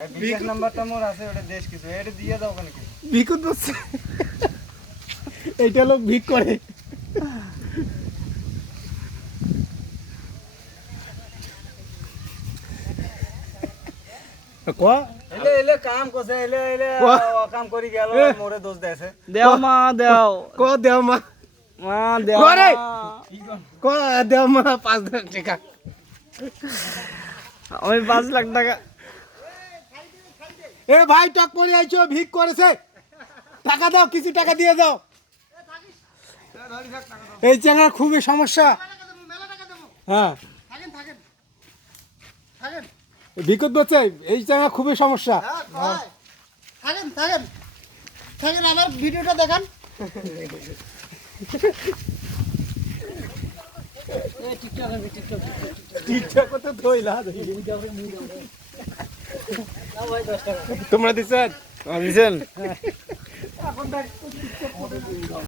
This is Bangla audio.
বিকাশ নাম্বারটা মোর আছে, ওটা দেশ কিছু এটা দিয়ে দাও ওখানে কি ভিকুত বসছে এইটা লোক ভিক করে কোয়া এলে এলে কাম করছে এলে এলে কাম করি গেল মোরে দোষ দেছে দেও মা দেও কো দেও মা মা দেও করে। মা। কো দেও মা 5,000 টাকা আমি 5 লাখ টাকা এ ভাই টক পরে আইছো ভিক করেছে টাকা দাও কিছু টাকা দিয়ে দাও এই চ্যাংড়ার খুবই সমস্যা হ্যাঁ ভিকুত বলছে এই চ্যাংড়া খুবই সমস্যা থাকেন আমার ভিডিওটা দেখান। টিকটক তো ধইলা তোমরা দিছেন দিছেন